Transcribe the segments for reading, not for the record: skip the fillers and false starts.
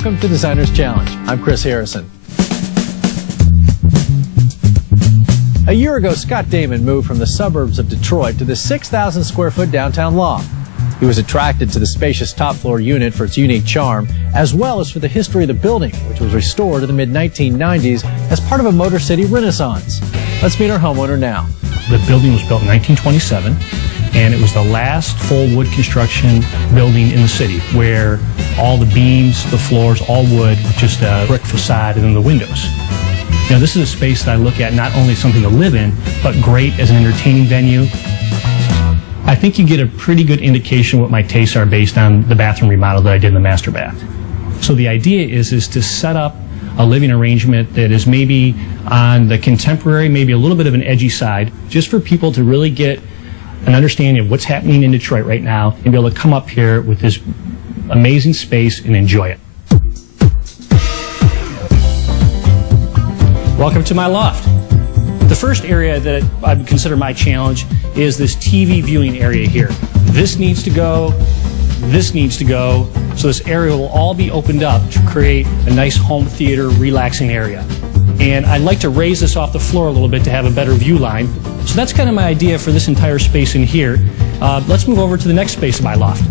Welcome to Designer's Challenge. I'm Chris Harrison. A year ago, Scott Damon moved from the suburbs of Detroit to the 6,000 square foot downtown Loft. He was attracted to the spacious top floor unit for its unique charm, as well as for the history of the building, which was restored in the mid-1990s as part of a Motor City renaissance. Let's meet our homeowner now. The building was built in 1927, and it was the last full wood construction building in the city, where all the beams, the floors, all wood, just a brick facade, and then the windows. Now, this is a space that I look at not only something to live in, but great as an entertaining venue. I think you get a pretty good indication what my tastes are based on the bathroom remodel that I did in the master bath. So the idea is to set up a living arrangement that is maybe on the contemporary, maybe a little bit of an edgy side, just for people to really get an understanding of what's happening in Detroit right now and be able to come up here with this amazing space and enjoy it. Welcome to my loft. The first area that I would consider my challenge is this TV viewing area here. This needs to go, this needs to go, so this area will all be opened up to create a nice home theater, relaxing area. And I'd like to raise this off the floor a little bit to have a better view line. So that's kind of my idea for this entire space in here. Let's move over to the next space of my loft.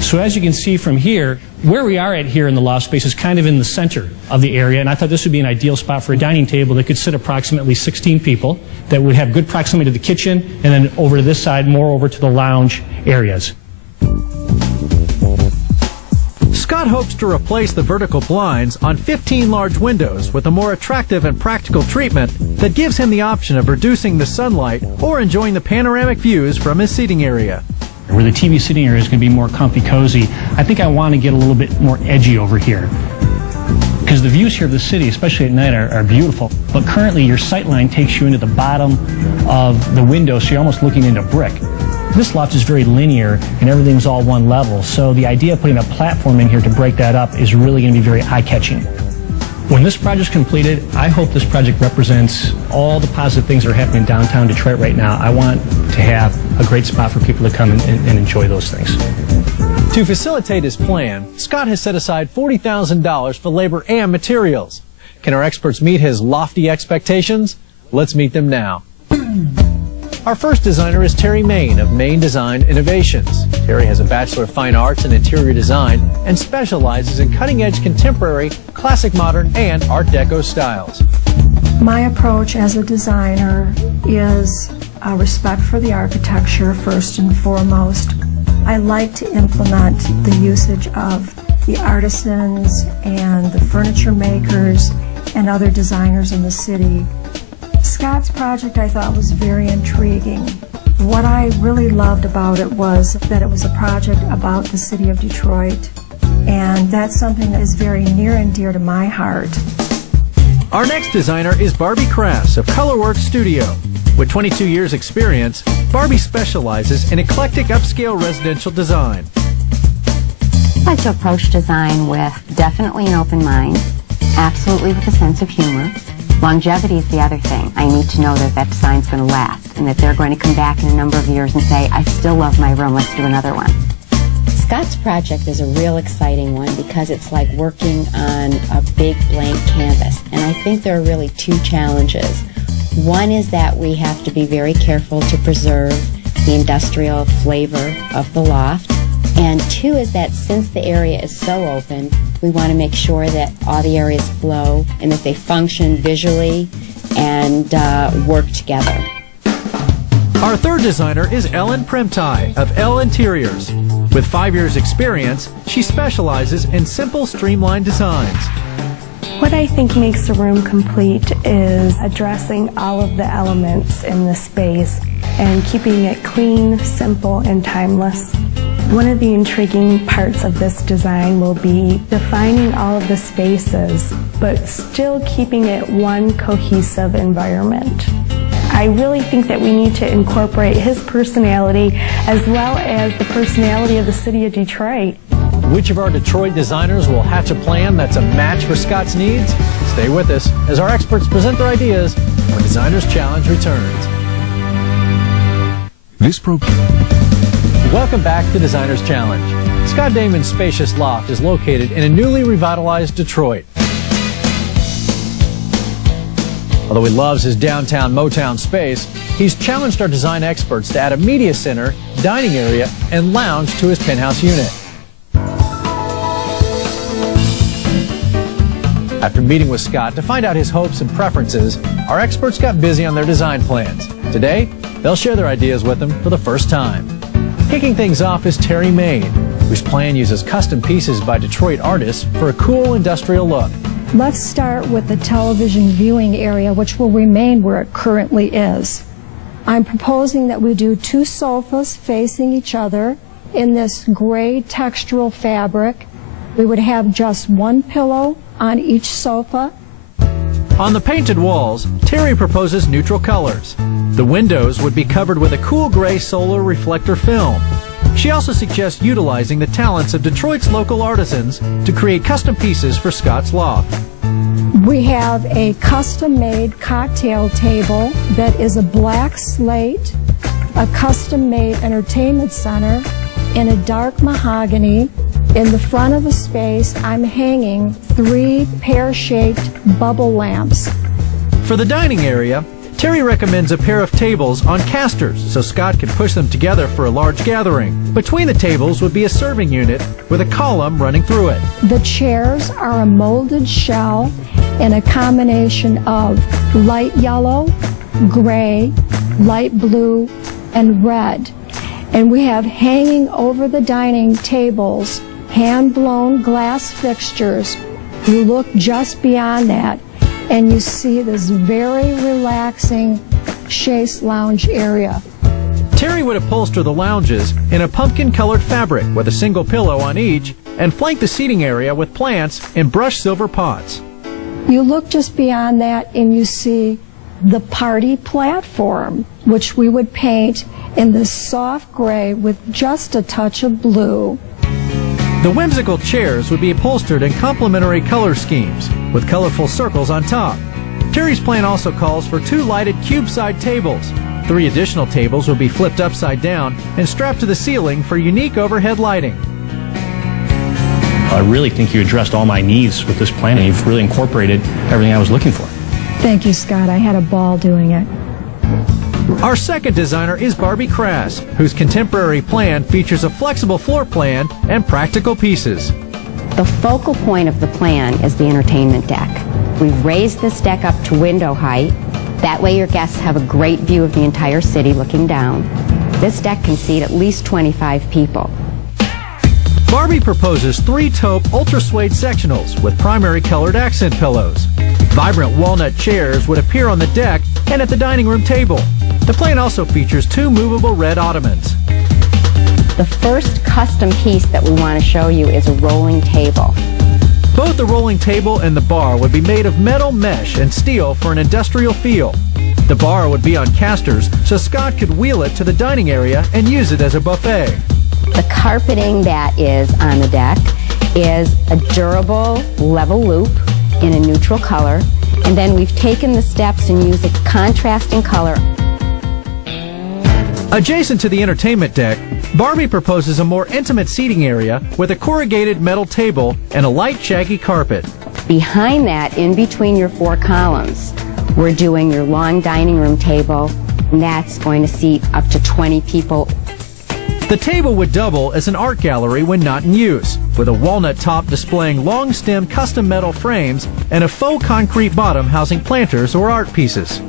So as you can see from here, where we are at here in the loft space is kind of in the center of the area, and I thought this would be an ideal spot for a dining table that could sit approximately 16 people, that would have good proximity to the kitchen, and then over to this side, more over to the lounge areas. Scott hopes to replace the vertical blinds on 15 large windows with a more attractive and practical treatment that gives him the option of reducing the sunlight or enjoying the panoramic views from his seating area. Where the TV sitting area is going to be more comfy, cozy, I think I want to get a little bit more edgy over here. Because the views here of the city, especially at night, are beautiful. But currently your sight line takes you into the bottom of the window, so you're almost looking into brick. This loft is very linear and everything's all one level, so the idea of putting a platform in here to break that up is really going to be very eye-catching. When this project's completed, I hope this project represents all the positive things that are happening in downtown Detroit right now. I want to have a great spot for people to come and enjoy those things. To facilitate his plan, Scott has set aside $40,000 for labor and materials. Can our experts meet his lofty expectations? Let's meet them now. Our first designer is Terry Main of Main Design Innovations. Terry has a Bachelor of Fine Arts in Interior Design and specializes in cutting-edge contemporary, classic modern, and Art Deco styles. My approach as a designer is a respect for the architecture first and foremost. I like to implement the usage of the artisans and the furniture makers and other designers in the city. Scott's project I thought was very intriguing. What I really loved about it was that it was a project about the city of Detroit, and that's something that is very near and dear to my heart. Our next designer is Barbie Crass of Colorworks Studio. With 22 years experience, Barbie specializes in eclectic upscale residential design. I like to approach design with definitely an open mind, absolutely with a sense of humor. Longevity is the other thing. I need to know that that design's going to last and that they're going to come back in a number of years and say, I still love my room, let's do another one. Scott's project is a real exciting one because it's like working on a big blank canvas. And I think there are really two challenges. One is that we have to be very careful to preserve the industrial flavor of the loft. And two is that since the area is so open, we want to make sure that all the areas flow and that they function visually and work together. Our third designer is Ellen Primtai of L Interiors. With 5 years experience, she specializes in simple, streamlined designs. What I think makes the room complete is addressing all of the elements in the space and keeping it clean, simple, and timeless. One of the intriguing parts of this design will be defining all of the spaces, but still keeping it one cohesive environment. I really think that we need to incorporate his personality as well as the personality of the city of Detroit. Which of our Detroit designers will hatch a plan that's a match for Scott's needs? Stay with us as our experts present their ideas when Designer's Challenge returns. Welcome back to Designer's Challenge. Scott Damon's spacious loft is located in a newly revitalized Detroit. Although he loves his downtown Motown space, he's challenged our design experts to add a media center, dining area, and lounge to his penthouse unit. After meeting with Scott to find out his hopes and preferences, our experts got busy on their design plans. Today, they'll share their ideas with him for the first time. Kicking things off is Terry Main, whose plan uses custom pieces by Detroit artists for a cool industrial look. Let's start with the television viewing area, which will remain where it currently is. I'm proposing that we do 2 sofas facing each other in this gray textural fabric. We would have just 1 pillow on each sofa. On the painted walls, Terry proposes neutral colors. The windows would be covered with a cool gray solar reflector film. She also suggests utilizing the talents of Detroit's local artisans to create custom pieces for Scott's loft. We have a custom-made cocktail table that is a black slate, a custom-made entertainment center, in a dark mahogany. In the front of the space, I'm hanging 3 pear-shaped bubble lamps. For the dining area, Terry recommends a pair of tables on casters so Scott can push them together for a large gathering. Between the tables would be a serving unit with a column running through it. The chairs are a molded shell in a combination of light yellow, gray, light blue, and red. And we have hanging over the dining tables hand-blown glass fixtures. You look just beyond that, and you see this very relaxing chaise lounge area. Terry would upholster the lounges in a pumpkin-colored fabric with a single pillow on each and flank the seating area with plants in brushed silver pots. You look just beyond that and you see the party platform, which we would paint in this soft gray with just a touch of blue. The whimsical chairs would be upholstered in complementary color schemes with colorful circles on top. Terry's plan also calls for 2 lighted cube-side tables. 3 additional tables will be flipped upside down and strapped to the ceiling for unique overhead lighting. I really think you addressed all my needs with this plan, and you've really incorporated everything I was looking for. Thank you, Scott. I had a ball doing it. Our second designer is Barbie Crass, whose contemporary plan features a flexible floor plan and practical pieces. The focal point of the plan is the entertainment deck. We've raised this deck up to window height. That way your guests have a great view of the entire city looking down. This deck can seat at least 25 people. Barbie proposes 3 taupe ultra-suede sectionals with primary colored accent pillows. Vibrant walnut chairs would appear on the deck and at the dining room table. The plan also features 2 movable red ottomans. The first custom piece that we want to show you is a rolling table. Both the rolling table and the bar would be made of metal mesh and steel for an industrial feel. The bar would be on casters so Scott could wheel it to the dining area and use it as a buffet. The carpeting that is on the deck is a durable level loop in a neutral color, and then we've taken the steps and used a contrasting color. Adjacent to the entertainment deck, Barbie proposes a more intimate seating area with a corrugated metal table and a light shaggy carpet. Behind that, in between your 4 columns, we're doing your long dining room table, and that's going to seat up to 20 people. The table would double as an art gallery when not in use, with a walnut top displaying long-stem custom metal frames and a faux concrete bottom housing planters or art pieces.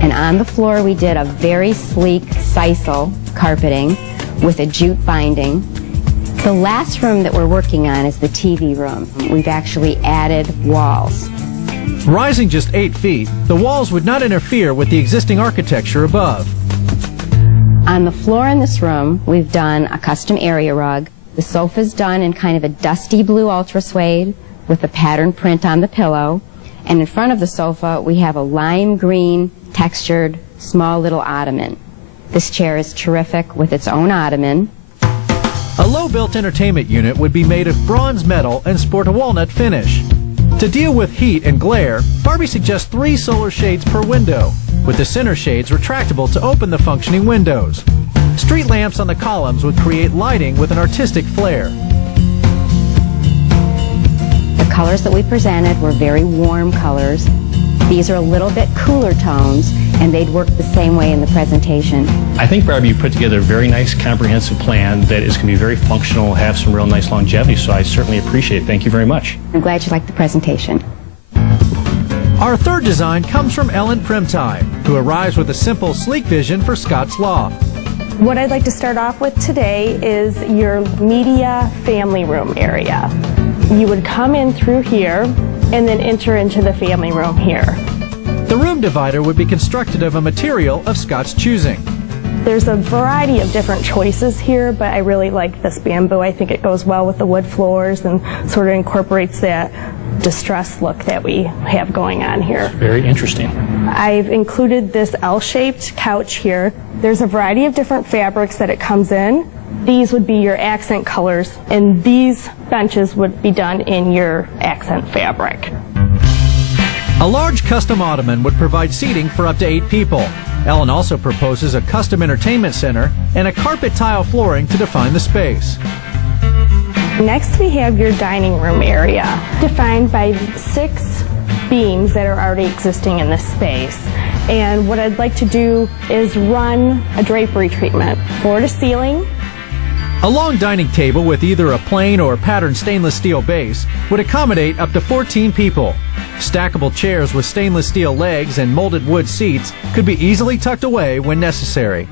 And on the floor we did a very sleek sisal carpeting with a jute binding. The last room that we're working on is the TV room. We've actually added walls. Rising just 8 feet, the walls would not interfere with the existing architecture above. On the floor in this room, we've done a custom area rug. The sofa's done in kind of a dusty blue ultra suede with a pattern print on the pillow. And in front of the sofa, we have a lime green textured small little ottoman. This chair is terrific with its own ottoman. A low-built entertainment unit would be made of bronze metal and sport a walnut finish. To deal with heat and glare, Barbie suggests 3 solar shades per window, with the center shades retractable to open the functioning windows. Street lamps on the columns would create lighting with an artistic flair. colors that we presented were very warm colors. These are a little bit cooler tones, and they'd work the same way in the presentation. I think, Barbie, you put together a very nice comprehensive plan that is going to be very functional, have some real nice longevity, so I certainly appreciate it. Thank you very much. I'm glad you liked the presentation. Our third design comes from Ellen Primtime, who arrives with a simple, sleek vision for Scott's Loft. What I'd like to start off with today is your media family room area. You would come in through here and then enter into the family room here. The room divider would be constructed of a material of Scott's choosing. There's a variety of different choices here, but I really like this bamboo. I think it goes well with the wood floors and sort of incorporates that distressed look that we have going on here. Very interesting. I've included this L-shaped couch here. There's a variety of different fabrics that it comes in. These would be your accent colors, and these benches would be done in your accent fabric. A large custom ottoman would provide seating for up to 8 people. Ellen also proposes a custom entertainment center and a carpet tile flooring to define the space. Next we have your dining room area, defined by 6 beams that are already existing in this space. And what I'd like to do is run a drapery treatment, floor to ceiling. A long dining table with either a plain or patterned stainless steel base would accommodate up to 14 people. Stackable chairs with stainless steel legs and molded wood seats could be easily tucked away when necessary.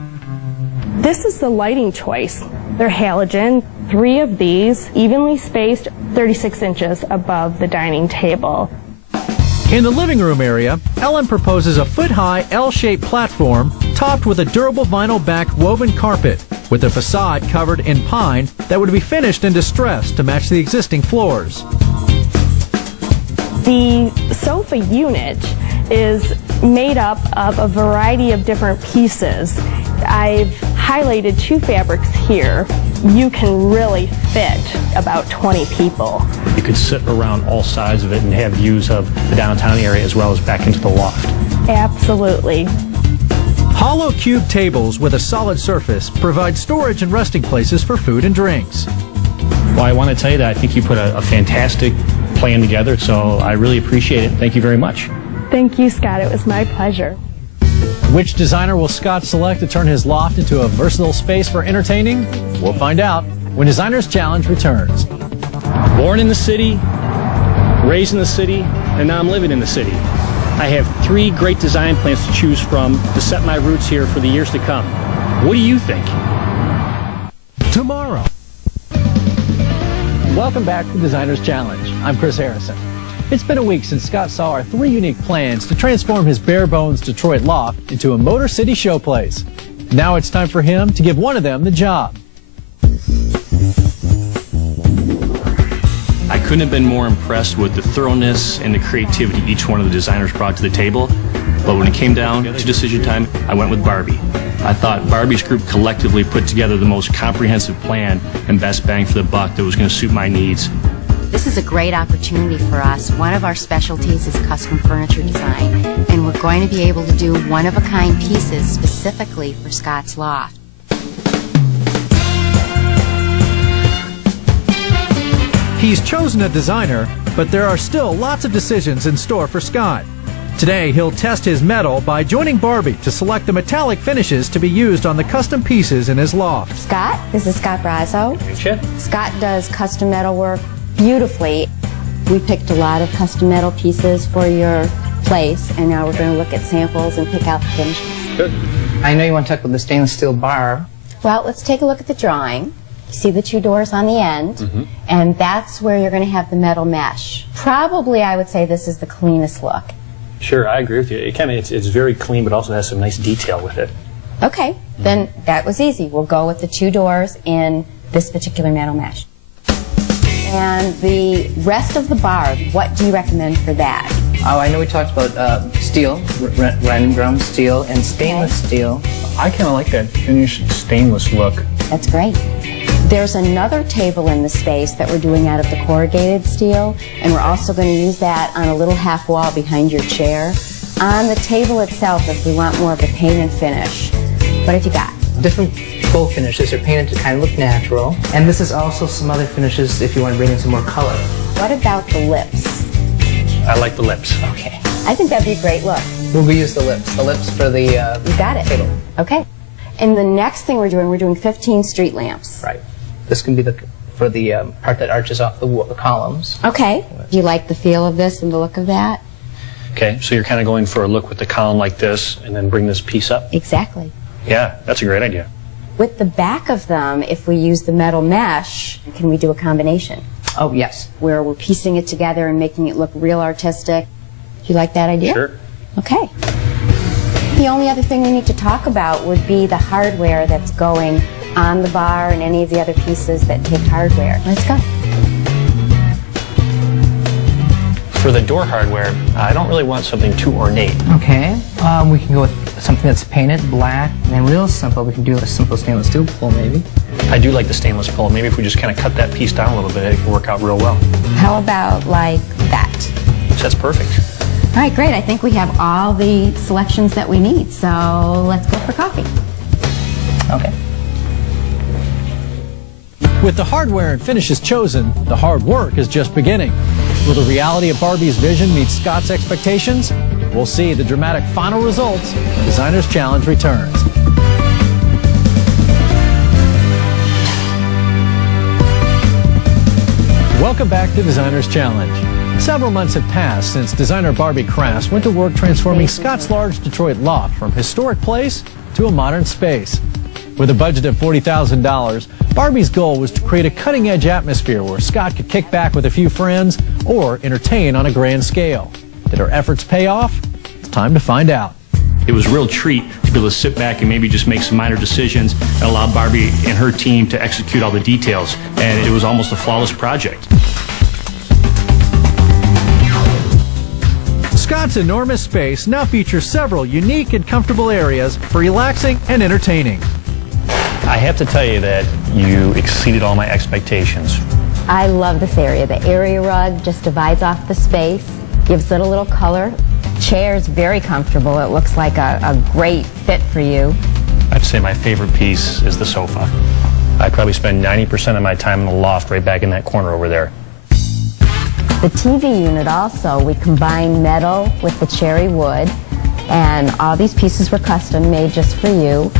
This is the lighting choice. They're halogen, 3 of these, evenly spaced, 36 inches above the dining table. In the living room area, Ellen proposes a foot-high L-shaped platform topped with a durable vinyl-backed woven carpet with a facade covered in pine that would be finished in distress to match the existing floors. The sofa unit is made up of a variety of different pieces. I've highlighted 2 fabrics here. You can really fit about 20 people. You could sit around all sides of it and have views of the downtown area as well as back into the loft. Absolutely. Hollow cube tables with a solid surface provide storage and resting places for food and drinks. Well, I want to tell you that I think you put a fantastic plan together, so I really appreciate it. Thank you very much. Thank you, Scott. It was my pleasure. Which designer will Scott select to turn his loft into a versatile space for entertaining? We'll find out when Designer's Challenge returns. Born in the city, raised in the city, and now I'm living in the city. I have 3 great design plans to choose from to set my roots here for the years to come. What do you think? Tomorrow. Welcome back to Designer's Challenge. I'm Chris Harrison. It's been a week since Scott saw our 3 unique plans to transform his bare-bones Detroit loft into a Motor City showplace. Now it's time for him to give one of them the job. I couldn't have been more impressed with the thoroughness and the creativity each one of the designers brought to the table. But when it came down to decision time, I went with Barbie. I thought Barbie's group collectively put together the most comprehensive plan and best bang for the buck that was going to suit my needs. This is a great opportunity for us. One of our specialties is custom furniture design, and we're going to be able to do one-of-a-kind pieces specifically for Scott's Loft. He's chosen a designer, but there are still lots of decisions in store for Scott. Today, he'll test his mettle by joining Barbie to select the metallic finishes to be used on the custom pieces in his loft. Scott, this is Scott Brazo. Scott does custom metal work beautifully. We picked a lot of custom metal pieces for your place, and now we're going to look at samples and pick out the finishes. Good. I know you want to talk about the stainless steel bar. Well, let's take a look at the drawing. You see the 2 doors on the end, and that's where you're going to have the metal mesh. Probably, I would say this is the cleanest look. Sure, I agree with you. It's very clean, but also has some nice detail with it. Okay, then that was easy. We'll go with the 2 doors in this particular metal mesh. And the rest of the bar, what do you recommend for that? Oh, I know we talked about steel, random drum steel, and stainless steel. I kind of like that finished stainless look. That's great. There's another table in the space that we're doing out of the corrugated steel, and we're also going to use that on a little half wall behind your chair. On the table itself, if we want more of a paint and finish, what have you got? Different faux finishes are painted to kind of look natural. And this is also some other finishes if you want to bring in some more color. What about the lips? I like the lips. Okay. I think that'd be a great look. We'll use the lips. The lips for the You got it. table. Okay. And the next thing we're doing 15 street lamps. Right. This can be for the part that arches off the columns. Okay. Do you like the feel of this and the look of that? Okay, so you're kind of going for a look with the column like this and then bring this piece up? Exactly. Yeah, that's a great idea. With the back of them, if we use the metal mesh, can we do a combination? Oh, yes. Where we're piecing it together and making it look real artistic. Do you like that idea? Sure. Okay. The only other thing we need to talk about would be the hardware that's going on the bar and any of the other pieces that take hardware. Let's go. For the door hardware, I don't really want something too ornate. Okay. We can go with something that's painted black, and then real simple, we can do a simple stainless steel pull, maybe. I do like the stainless pull. Maybe if we just kind of cut that piece down a little bit, it can work out real well. How about like that? So that's perfect. All right, great. I think we have all the selections that we need, so let's go for coffee. Okay. With the hardware and finishes chosen, the hard work is just beginning. Will the reality of Barbie's vision meet Scott's expectations? We'll see the dramatic final results when Designer's Challenge returns. Welcome back to Designer's Challenge. Several months have passed since designer Barbie Crass went to work transforming Scott's large Detroit loft from historic place to a modern space. With a budget of $40,000, Barbie's goal was to create a cutting-edge atmosphere where Scott could kick back with a few friends or entertain on a grand scale. Did her efforts pay off? It's time to find out. It was a real treat to be able to sit back and maybe just make some minor decisions and allow Barbie and her team to execute all the details. And it was almost a flawless project. Scott's enormous space now features several unique and comfortable areas for relaxing and entertaining. I have to tell you that you exceeded all my expectations. I love this area. The area rug just divides off the space, gives it a little color. Chair's very comfortable. It looks like a great fit for you. I'd say my favorite piece is the sofa. I probably spend 90% of my time in the loft right back in that corner over there. The TV unit also, we combined metal with the cherry wood, and all these pieces were custom made just for you.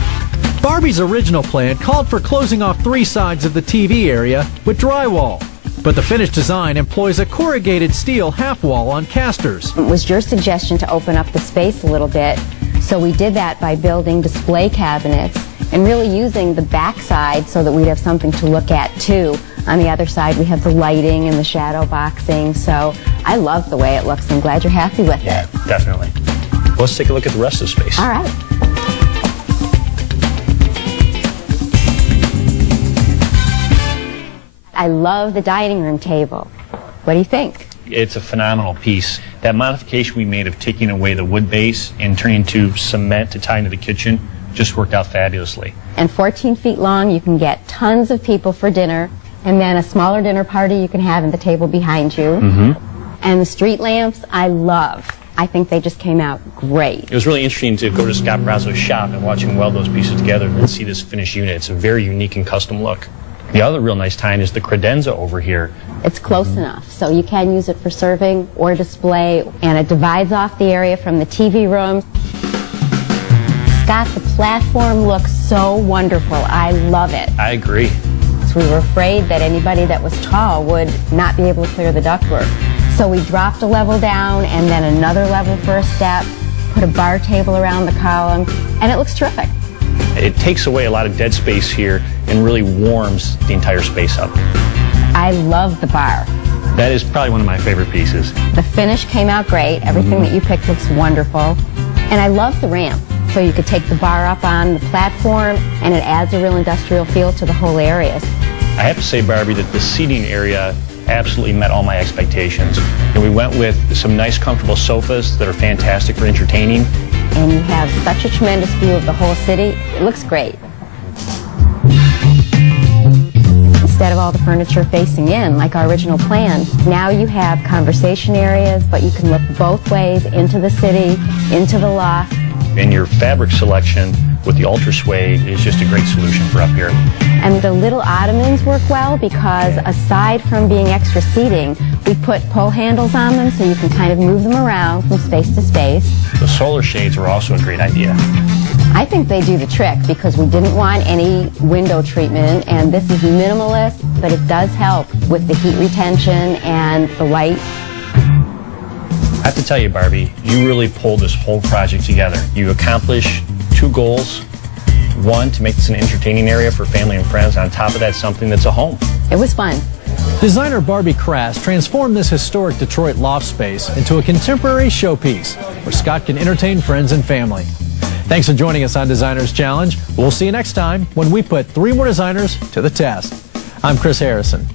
Barbie's original plan called for closing off 3 sides of the TV area with drywall, but the finished design employs a corrugated steel half wall on casters. It was your suggestion to open up the space a little bit, so we did that by building display cabinets and really using the back side so that we'd have something to look at too. On the other side we have the lighting and the shadow boxing, so I love the way it looks. I'm glad you're happy with Yeah, it. definitely. Let's take a look at the rest of the space. All right. I love the dining room table. What do you think? It's a phenomenal piece. That modification we made of taking away the wood base and turning to cement to tie into the kitchen just worked out fabulously. And 14 feet long, you can get tons of people for dinner, and then a smaller dinner party you can have at the table behind you. And the street lamps, I love. I think they just came out great. It was really interesting to go to Scott Brazzo's shop and watch him weld those pieces together and see this finished unit. It's a very unique and custom look. The other real nice time is the credenza over here. It's close enough, so you can use it for serving or display, and it divides off the area from the TV room. Scott, the platform looks so wonderful. I love it. I agree. So we were afraid that anybody that was tall would not be able to clear the ductwork. So we dropped a level down and then another level for a step, put a bar table around the column, and it looks terrific. It takes away a lot of dead space here and really warms the entire space up. I love the bar. That is probably one of my favorite pieces. The finish came out great. Everything that you picked looks wonderful. And I love the ramp. So you could take the bar up on the platform and it adds a real industrial feel to the whole area. I have to say, Barbie, that the seating area absolutely met all my expectations. And we went with some nice, comfortable sofas that are fantastic for entertaining. And you have such a tremendous view of the whole city. It looks great. Instead of all the furniture facing in, like our original plan, now you have conversation areas, but you can look both ways into the city, into the loft. And your fabric selection with the Ultra Suede is just a great solution for up here. And the little ottomans work well because aside from being extra seating, we put pull handles on them so you can kind of move them around from space to space. The solar shades were also a great idea. I think they do the trick because we didn't want any window treatment, and this is minimalist, but it does help with the heat retention and the light. I have to tell you, Barbie, you really pulled this whole project together. You accomplished two goals. One, to make this an entertaining area for family and friends. On top of that, something that's a home. It was fun. Designer Barbie Crass transformed this historic Detroit loft space into a contemporary showpiece where Scott can entertain friends and family. Thanks for joining us on Designer's Challenge. We'll see you next time when we put 3 more designers to the test. I'm Chris Harrison.